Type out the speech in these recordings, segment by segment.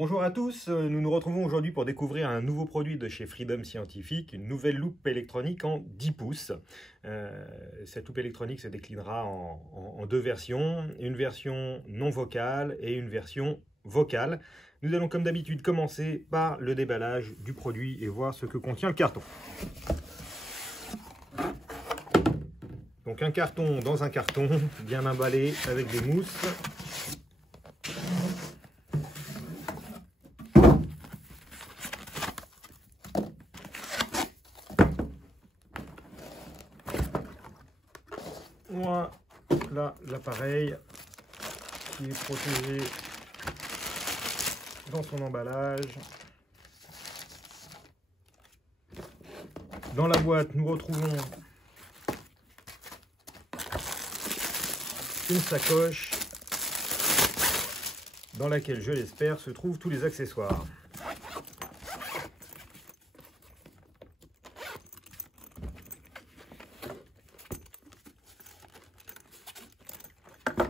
Bonjour à tous, nous nous retrouvons aujourd'hui pour découvrir un nouveau produit de chez Freedom Scientific, une nouvelle loupe électronique en 10 pouces. Cette loupe électronique se déclinera en deux versions, une version non vocale et une version vocale. Nous allons comme d'habitude commencer par le déballage du produit et voir ce que contient le carton. Donc un carton dans un carton, bien emballé avec des mousses. Voilà l'appareil qui est protégé dans son emballage. Dans la boîte, nous retrouvons une sacoche dans laquelle, je l'espère, se trouvent tous les accessoires.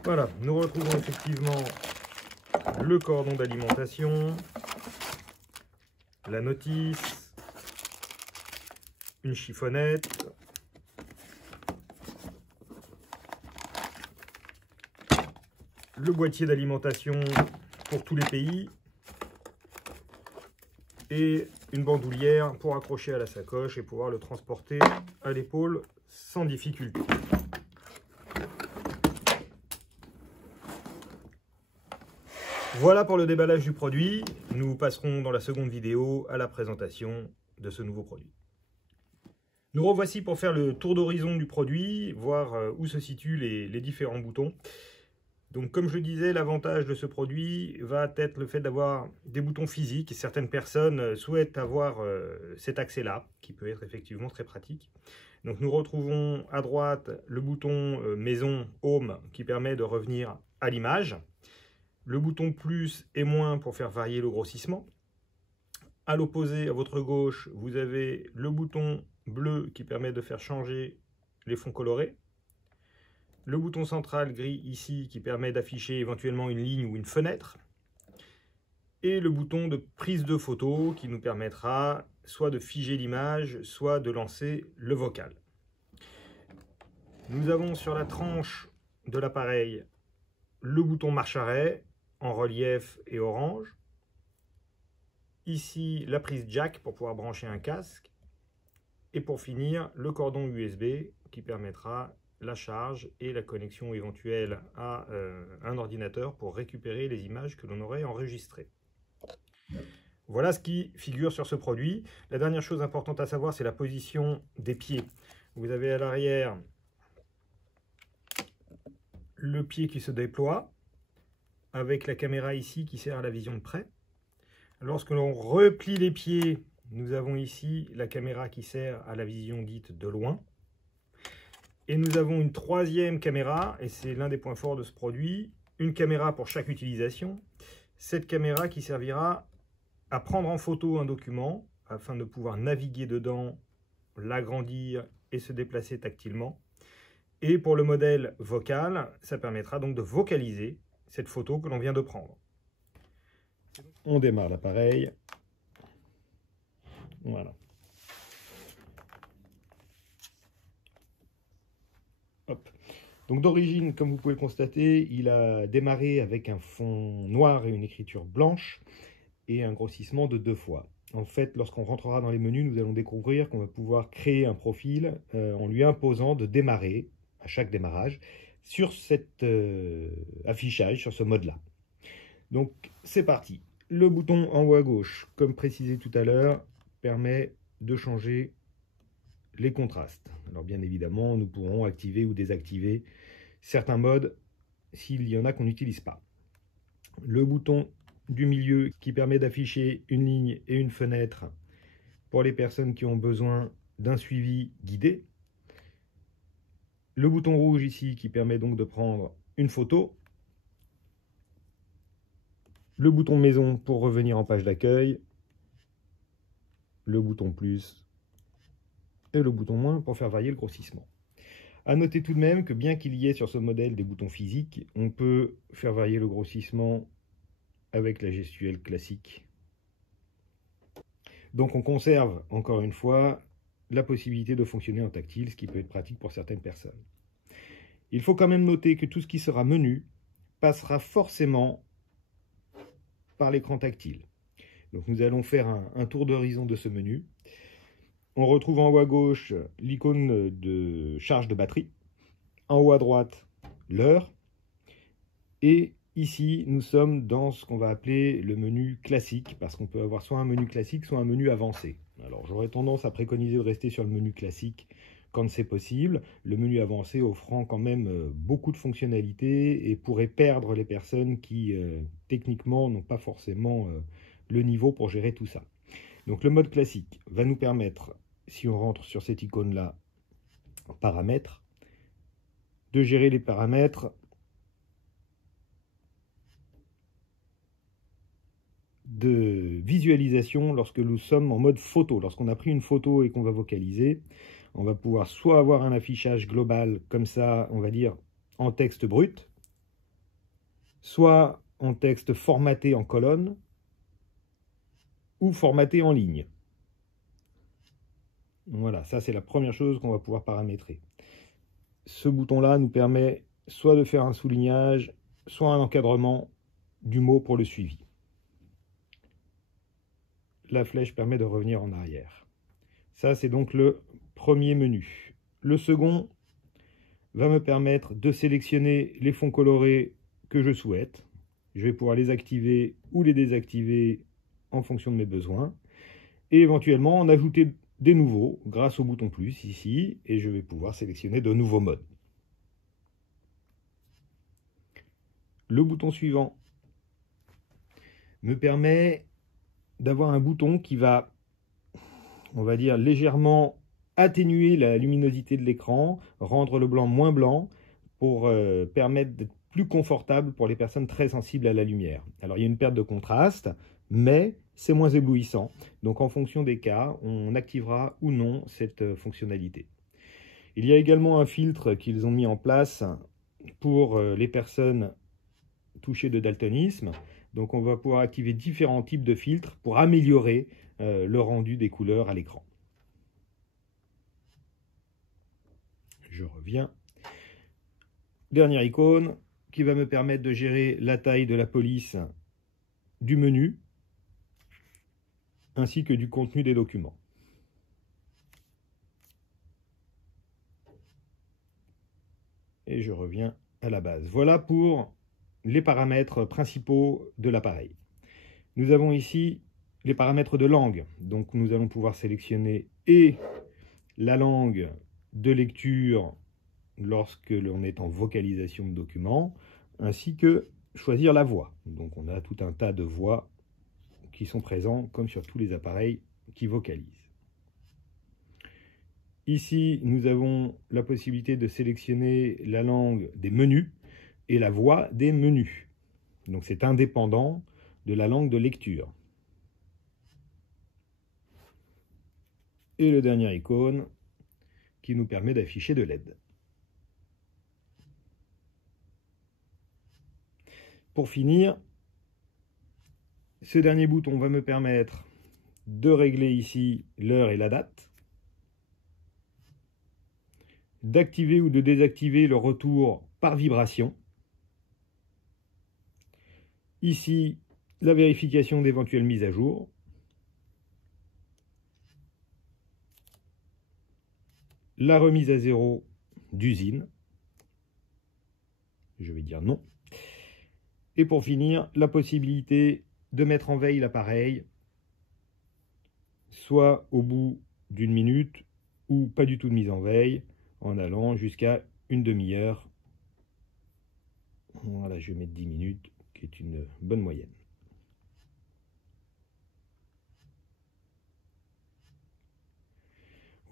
Voilà, nous retrouvons effectivement le cordon d'alimentation, la notice, une chiffonnette, le boîtier d'alimentation pour tous les pays et une bandoulière pour accrocher à la sacoche et pouvoir le transporter à l'épaule sans difficulté. Voilà pour le déballage du produit. Nous passerons dans la seconde vidéo à la présentation de ce nouveau produit. Nous revoici pour faire le tour d'horizon du produit, voir où se situent les différents boutons. Donc comme je disais, l'avantage de ce produit va être le fait d'avoir des boutons physiques. Certaines personnes souhaitent avoir cet accès-là, qui peut être effectivement très pratique. Donc nous retrouvons à droite le bouton Maison Home qui permet de revenir à l'image. Le bouton plus et moins pour faire varier le grossissement. À l'opposé, à votre gauche, vous avez le bouton bleu qui permet de faire changer les fonds colorés. Le bouton central gris ici qui permet d'afficher éventuellement une ligne ou une fenêtre. Et le bouton de prise de photo qui nous permettra soit de figer l'image, soit de lancer le vocal. Nous avons sur la tranche de l'appareil le bouton marche-arrêt en relief et orange. Ici, la prise jack pour pouvoir brancher un casque. Et pour finir, le cordon USB qui permettra la charge et la connexion éventuelle à un ordinateur pour récupérer les images que l'on aurait enregistrées. Voilà ce qui figure sur ce produit. La dernière chose importante à savoir, c'est la position des pieds. Vous avez à l'arrière le pied qui se déploie, avec la caméra ici qui sert à la vision de près. Lorsque l'on replie les pieds, nous avons ici la caméra qui sert à la vision dite de loin. Et nous avons une troisième caméra, et c'est l'un des points forts de ce produit, une caméra pour chaque utilisation. Cette caméra qui servira à prendre en photo un document, afin de pouvoir naviguer dedans, l'agrandir et se déplacer tactilement. Et pour le modèle vocal, ça permettra donc de vocaliser cette photo que l'on vient de prendre. On démarre l'appareil. Voilà. Hop. Donc d'origine, comme vous pouvez le constater, il a démarré avec un fond noir et une écriture blanche et un grossissement de 2 fois. En fait, lorsqu'on rentrera dans les menus, nous allons découvrir qu'on va pouvoir créer un profil en lui imposant de démarrer à chaque démarrage sur cet affichage, sur ce mode-là. Donc c'est parti. Le bouton en haut à gauche, comme précisé tout à l'heure, permet de changer les contrastes. Alors bien évidemment, nous pourrons activer ou désactiver certains modes s'il y en a qu'on n'utilise pas. Le bouton du milieu qui permet d'afficher une ligne et une fenêtre pour les personnes qui ont besoin d'un suivi guidé. Le bouton rouge ici qui permet donc de prendre une photo. Le bouton maison pour revenir en page d'accueil. Le bouton plus et le bouton moins pour faire varier le grossissement. A noter tout de même que bien qu'il y ait sur ce modèle des boutons physiques, on peut faire varier le grossissement avec la gestuelle classique. Donc on conserve, encore une fois, la possibilité de fonctionner en tactile, ce qui peut être pratique pour certaines personnes. Il faut quand même noter que tout ce qui sera menu passera forcément par l'écran tactile. Donc nous allons faire un tour d'horizon de ce menu. On retrouve en haut à gauche l'icône de charge de batterie. En haut à droite, l'heure. Et ici, nous sommes dans ce qu'on va appeler le menu classique, parce qu'on peut avoir soit un menu classique, soit un menu avancé. Alors j'aurais tendance à préconiser de rester sur le menu classique quand c'est possible, le menu avancé offrant quand même beaucoup de fonctionnalités et pourrait perdre les personnes qui techniquement n'ont pas forcément le niveau pour gérer tout ça. Donc le mode classique va nous permettre, si on rentre sur cette icône-là, paramètres, de gérer les paramètres de visualisation lorsque nous sommes en mode photo. Lorsqu'on a pris une photo et qu'on va vocaliser, on va pouvoir soit avoir un affichage global comme ça, on va dire en texte brut, soit en texte formaté en colonne, ou formaté en ligne. Voilà, ça c'est la première chose qu'on va pouvoir paramétrer. Ce bouton-là nous permet soit de faire un soulignage, soit un encadrement du mot pour le suivi. La flèche permet de revenir en arrière. Ça, c'est donc le premier menu. Le second va me permettre de sélectionner les fonds colorés que je souhaite. Je vais pouvoir les activer ou les désactiver en fonction de mes besoins. Et éventuellement en ajouter des nouveaux grâce au bouton plus ici. Et je vais pouvoir sélectionner de nouveaux modes. Le bouton suivant me permet d'avoir un bouton qui va, on va dire, légèrement atténuer la luminosité de l'écran, rendre le blanc moins blanc pour permettre d'être plus confortable pour les personnes très sensibles à la lumière. Alors il y a une perte de contraste, mais c'est moins éblouissant. Donc en fonction des cas, on activera ou non cette fonctionnalité. Il y a également un filtre qu'ils ont mis en place pour les personnes touchées de daltonisme. Donc on va pouvoir activer différents types de filtres pour améliorer le rendu des couleurs à l'écran. Je reviens. Dernière icône qui va me permettre de gérer la taille de la police du menu ainsi que du contenu des documents. Et je reviens à la base. Voilà pour les paramètres principaux de l'appareil. Nous avons ici les paramètres de langue. Donc nous allons pouvoir sélectionner et la langue de lecture lorsque l'on est en vocalisation de documents, ainsi que choisir la voix. Donc on a tout un tas de voix qui sont présents comme sur tous les appareils qui vocalisent. Ici, nous avons la possibilité de sélectionner la langue des menus et la voix des menus. Donc c'est indépendant de la langue de lecture. Et le dernier icône qui nous permet d'afficher de l'aide. Pour finir, ce dernier bouton va me permettre de régler ici l'heure et la date, d'activer ou de désactiver le retour par vibration. Ici, la vérification d'éventuelles mises à jour. La remise à zéro d'usine. Je vais dire non. Et pour finir, la possibilité de mettre en veille l'appareil, soit au bout d'une minute ou pas du tout de mise en veille, en allant jusqu'à une demi-heure. Voilà, je vais mettre 10 minutes, qui est une bonne moyenne.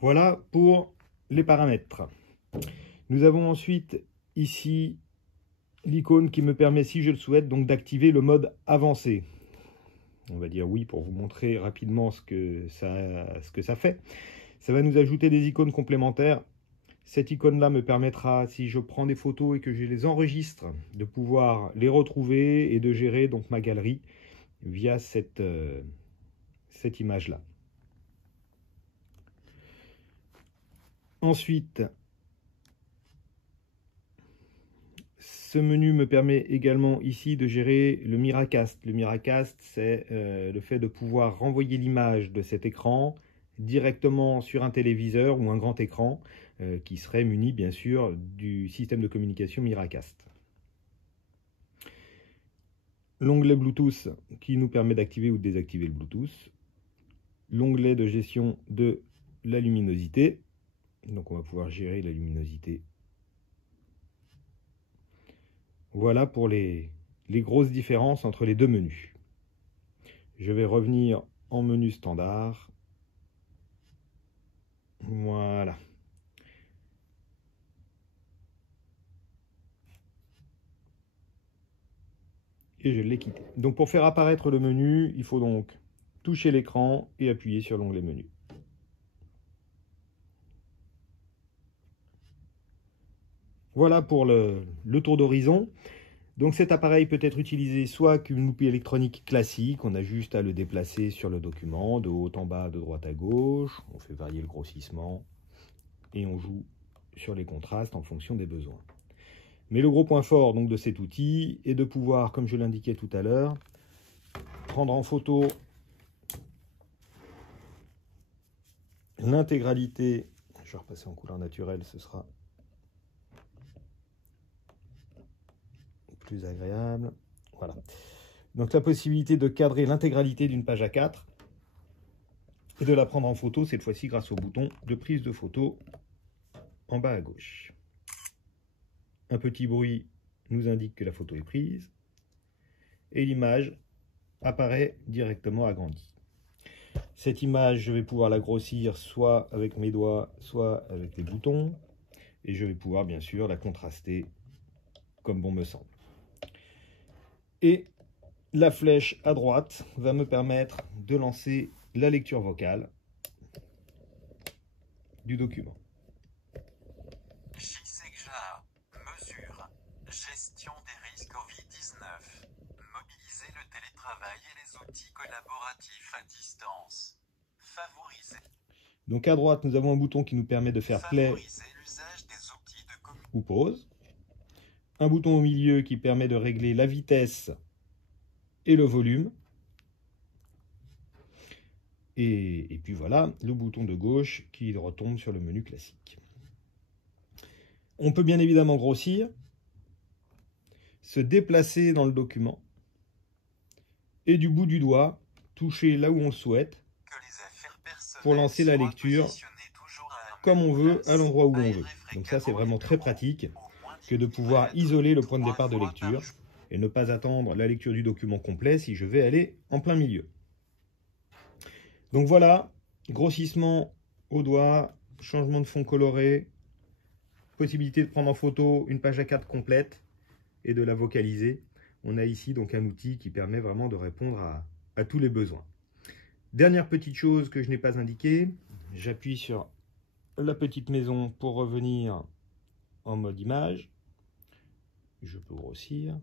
Voilà pour les paramètres. Nous avons ensuite ici l'icône qui me permet, si je le souhaite, donc d'activer le mode avancé. On va dire oui pour vous montrer rapidement ce que ça fait. Ça va nous ajouter des icônes complémentaires. Cette icône-là me permettra, si je prends des photos et que je les enregistre, de pouvoir les retrouver et de gérer donc ma galerie via cette image-là. Ensuite, ce menu me permet également ici de gérer le Miracast. Le Miracast, c'est le fait de pouvoir renvoyer l'image de cet écran directement sur un téléviseur ou un grand écran qui serait muni bien sûr du système de communication Miracast. L'onglet Bluetooth qui nous permet d'activer ou de désactiver le Bluetooth. L'onglet de gestion de la luminosité. Donc on va pouvoir gérer la luminosité. Voilà pour les grosses différences entre les deux menus. Je vais revenir en menu standard. Voilà. Et je l'ai quitté. Donc pour faire apparaître le menu, il faut donc toucher l'écran et appuyer sur l'onglet menu. Voilà pour le tour d'horizon. Donc cet appareil peut être utilisé soit qu'une loupe électronique classique, on a juste à le déplacer sur le document, de haut en bas, de droite à gauche, on fait varier le grossissement et on joue sur les contrastes en fonction des besoins. Mais le gros point fort donc de cet outil est de pouvoir, comme je l'indiquais tout à l'heure, prendre en photo l'intégralité. Je vais repasser en couleur naturelle, ce sera plus agréable. Voilà. Donc la possibilité de cadrer l'intégralité d'une page A4 et de la prendre en photo, cette fois-ci grâce au bouton de prise de photo en bas à gauche. Un petit bruit nous indique que la photo est prise et l'image apparaît directement agrandie. Cette image, je vais pouvoir la grossir soit avec mes doigts, soit avec les boutons, et je vais pouvoir bien sûr la contraster comme bon me semble. Et la flèche à droite va me permettre de lancer la lecture vocale du document. JCGA, mesure, gestion des risques Covid-19, mobiliser le télétravail et les outils collaboratifs à distance, favoriser. Donc à droite, nous avons un bouton qui nous permet de faire play ou pause. Un bouton au milieu qui permet de régler la vitesse et le volume. Et puis voilà, le bouton de gauche qui retombe sur le menu classique. On peut bien évidemment grossir, se déplacer dans le document et du bout du doigt, toucher là où on le souhaite pour lancer la lecture comme on veut, à l'endroit où on veut. Donc ça, c'est vraiment très pratique que de pouvoir isoler le point de départ de lecture et ne pas attendre la lecture du document complet si je vais aller en plein milieu. Donc voilà, grossissement au doigt, changement de fond coloré, possibilité de prendre en photo une page A4 complète et de la vocaliser. On a ici donc un outil qui permet vraiment de répondre à tous les besoins. Dernière petite chose que je n'ai pas indiquée, j'appuie sur la petite maison pour revenir en mode image. Je peux grossir.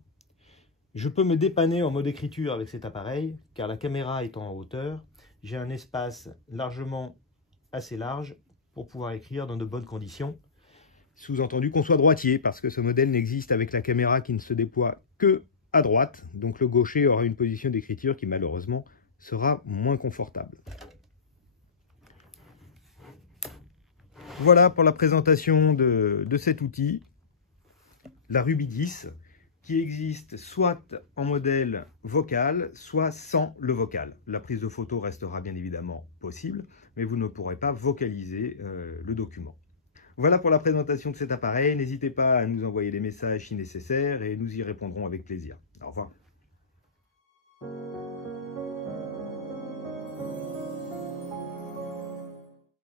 Je peux me dépanner en mode écriture avec cet appareil, car la caméra étant en hauteur, j'ai un espace largement assez large pour pouvoir écrire dans de bonnes conditions. Sous-entendu qu'on soit droitier, parce que ce modèle n'existe avec la caméra qui ne se déploie que à droite. Donc le gaucher aura une position d'écriture qui malheureusement sera moins confortable. Voilà pour la présentation de cet outil, la Ruby 10, qui existe soit en modèle vocal, soit sans le vocal. La prise de photo restera bien évidemment possible, mais vous ne pourrez pas vocaliser le document. Voilà pour la présentation de cet appareil. N'hésitez pas à nous envoyer des messages si nécessaire et nous y répondrons avec plaisir. Au revoir.